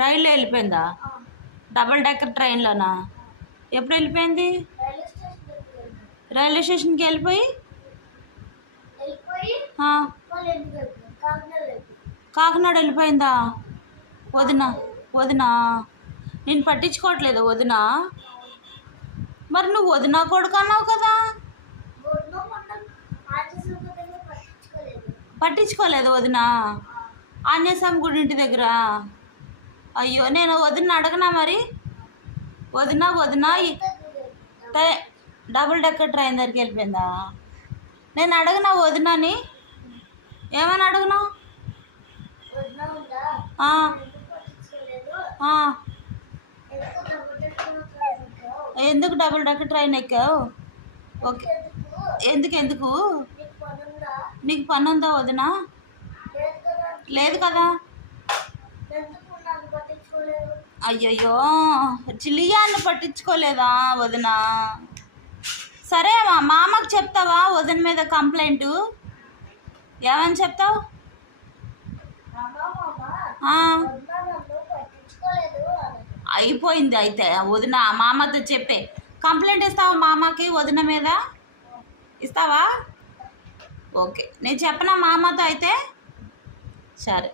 రైల్లో వెళ్ళిపోయిందా? Double decker ట్రైన్లోనా? ఎప్పుడు వెళ్ళిపోయింది? రైల్వే స్టేషన్కి వెళ్ళిపోయి కాకినాడ వెళ్ళిపోయిందా? వదిన వదిన నేను పట్టించుకోవట్లేదు వదిన. మరి నువ్వు వదిన కొడుకు అన్నావు కదా. పట్టించుకోలేదు వదిన ఆంజనేయస్వామి గుడి ఇంటి దగ్గర. అయ్యో నేను వదిన అడగనా మరి? వదిన వదిన డబుల్ డెక్కర్ ట్రైన్ దగ్గరికి వెళ్ళిపోయిందా? నేను అడగనా వదినని? ఏమని అడగను? ఎందుకు డబుల్ డెక్కర్ ట్రైన్ ఎక్కావు? ఓకే ఎందుకు ఎందుకు నీకు పని ఉందా వదిన? లేదు కదా. అయ్యయ్యో చిలియాన్ని పట్టించుకోలేదా వదిన? సరే మా అమ్మకి చెప్తావా వదిన మీద కంప్లైంట్? ఏమని చెప్తావు? అయిపోయింది అయితే వదిన మామతో చెప్పే కంప్లైంట్ ఇస్తావా మామకి వదిన మీద? ఇస్తావా? ఓకే నేను చెప్పనా మామతో అయితే? సరే.